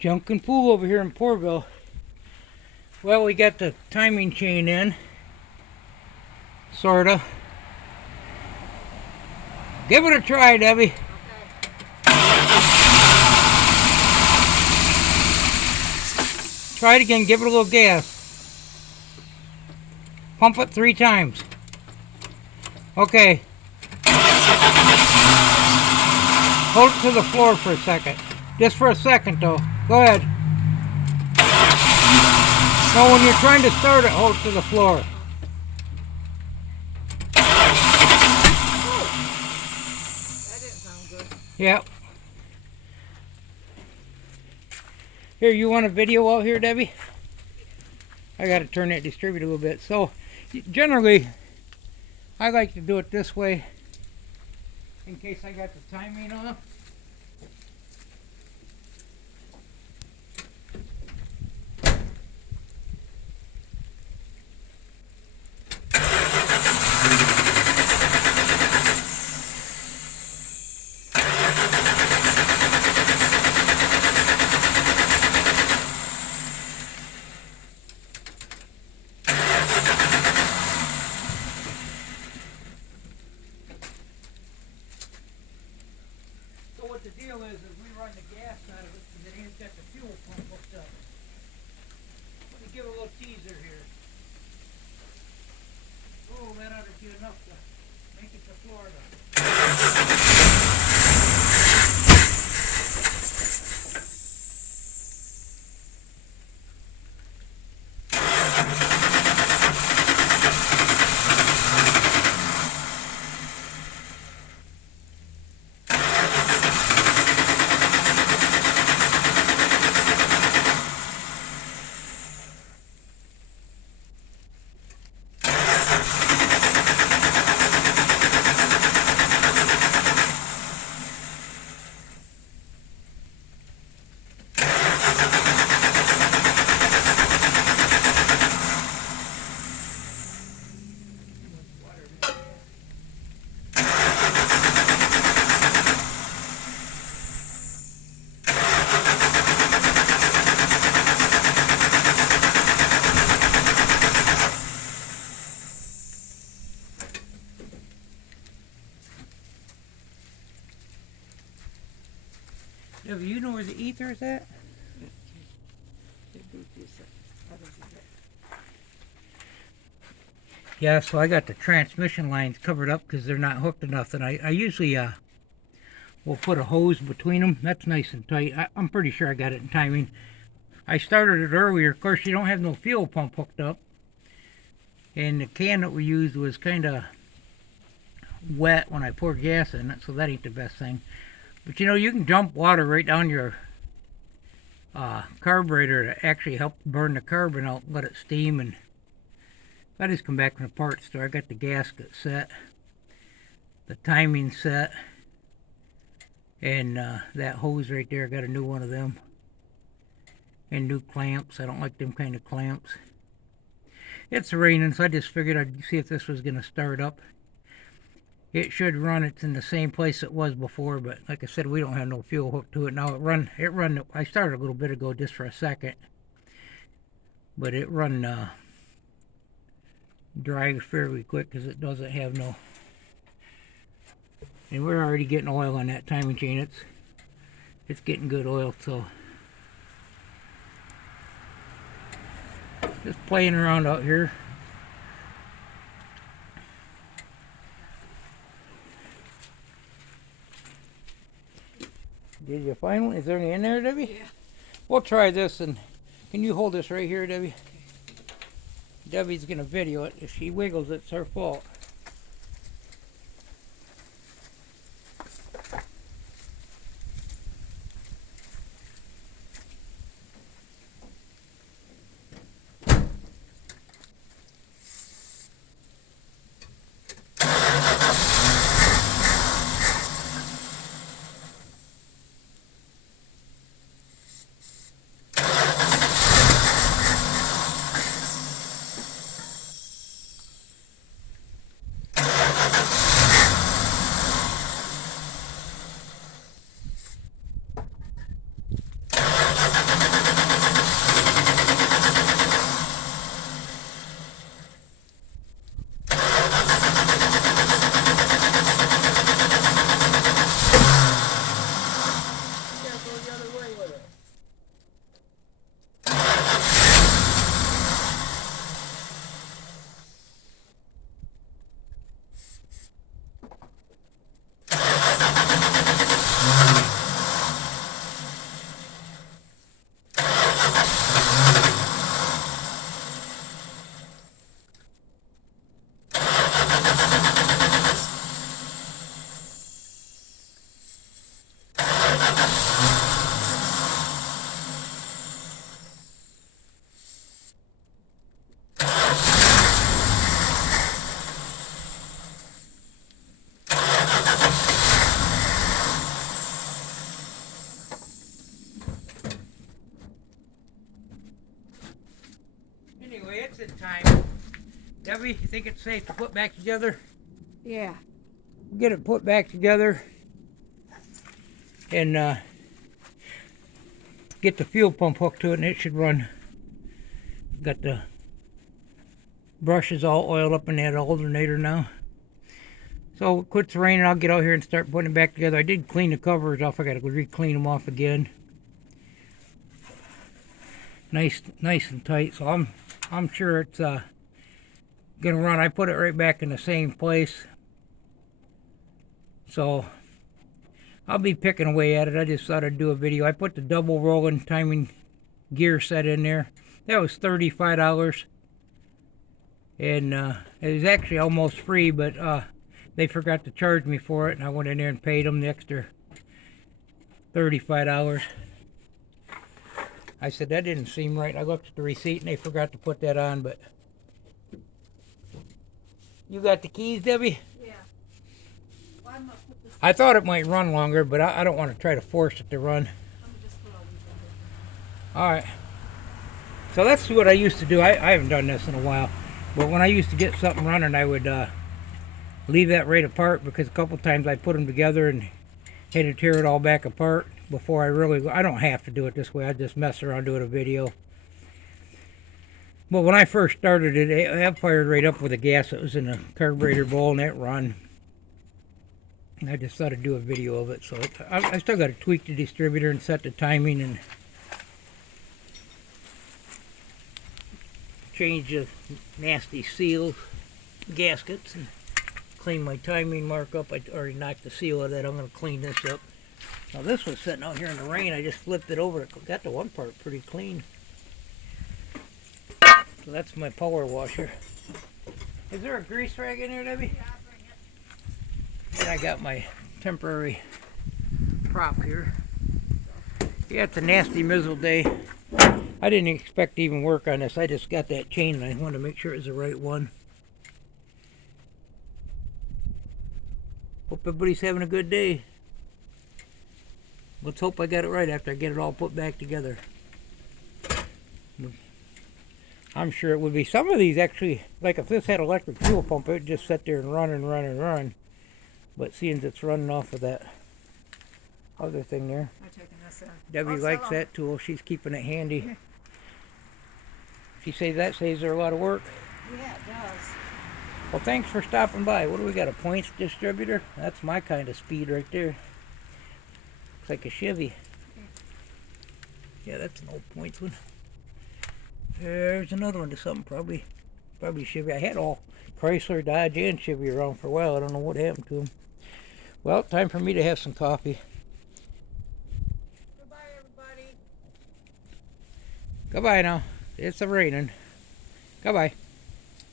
Junk and Pool over here in Portville. Well, we got the timing chain in. Sorta. Give it a try, Debbie. Okay. Try it again. Give it a little gas. Pump it 3 times. Okay. Hold it to the floor for a second. Just for a second, though. Go ahead. No, when you're trying to start it, hold it to the floor. That didn't sound good. Yep. Here, you want a video out here, Debbie? I got to turn that distributor a little bit. So, generally, I like to do it this way in case I got the timing off. So what the deal is we run the gas out of it because it ain't got the fuel pump hooked up. Let me give it a little teaser here. Oh, that ought to be enough to make it to Florida. Debbie, you know where the ether is at? Yeah, so I got the transmission lines covered up because they're not hooked enough, and I usually will put a hose between them. That's nice and tight. I'm pretty sure I got it in timing. I started it earlier. Of course, you don't have no fuel pump hooked up, and the can that we used was kind of wet when I poured gas in it, so that ain't the best thing. But you know, you can dump water right down your carburetor to actually help burn the carbon out and let it steam. And I just come back from the parts store. I got the gasket set, the timing set, and that hose right there. I got a new one of them, and new clamps. I don't like them kind of clamps. It's raining, so I just figured I'd see if this was going to start up. It should run. It's in the same place it was before, but like I said, we don't have no fuel hooked to it now. It run. I started a little bit ago just for a second, but it run dry fairly quick because it doesn't have no. And we're already getting oil on that timing chain. It's getting good oil, so just playing around out here. Did you find one? Is there any in there, Debbie? Yeah. We'll try this, and can you hold this right here, Debbie? Debbie's gonna video it. If she wiggles, it's her fault. oil. Anyway, it's in time. Debbie, you think it's safe to put back together? Yeah. Get it put back together and get the fuel pump hooked to it, and it should run. Got the brushes all oiled up in that alternator now. So it quits raining, I'll get out here and start putting it back together. I did clean the covers off. I got to re-clean them off again. Nice and tight. So I'm sure it's gonna run. I put it right back in the same place. So I'll be picking away at it. I just thought I'd do a video. I put the double rolling timing gear set in there. That was $35. And it was actually almost free, but they forgot to charge me for it, and I went in there and paid them the extra $35. I said that didn't seem right. I looked at the receipt and they forgot to put that on, but you got the keys, Debbie? Yeah. Well, I'm gonna put this. I thought it might run longer, but I don't want to try to force it to run. I'm gonna just put all these in All right. So that's what I used to do. I haven't done this in a while, but when I used to get something running, I would leave that right apart, because a couple times I put them together and had to tear it all back apart before I don't have to do it this way. I just mess around doing a video. But when I first started it fired right up with the gas that was in the carburetor bowl, and it run. And I just thought I'd do a video of it. So I still got to tweak the distributor and set the timing and change the nasty seals, gaskets, and clean my timing mark up. I already knocked the seal of that. I'm going to clean this up. Now this was sitting out here in the rain. I just flipped it over. It got the one part pretty clean. So that's my power washer. Is there a grease rag in there, Debbie? Yeah, I'll bring it. And I got my temporary prop here. Yeah, it's a nasty mizzle day. I didn't expect to even work on this. I just got that chain and I wanted to make sure it was the right one. Hope everybody's having a good day. Let's hope I got it right after I get it all put back together. I'm sure it would be. Some of these actually, like if this had electric fuel pump, it would just sit there and run and run and run. But seeing as it's running off of that other thing there. I'm taking this in. Debbie likes that tool. She's keeping it handy. She says that saves her a lot of work. Yeah, it does. Well, thanks for stopping by. What do we got, a points distributor? That's my kind of speed right there. Looks like a Chevy. Yeah, that's an old points one. There's another one to something, probably Chevy. I had all Chrysler, Dodge, and Chevy around for a while. I don't know what happened to them. Well, time for me to have some coffee. Goodbye, everybody. Goodbye now. It's raining. Goodbye.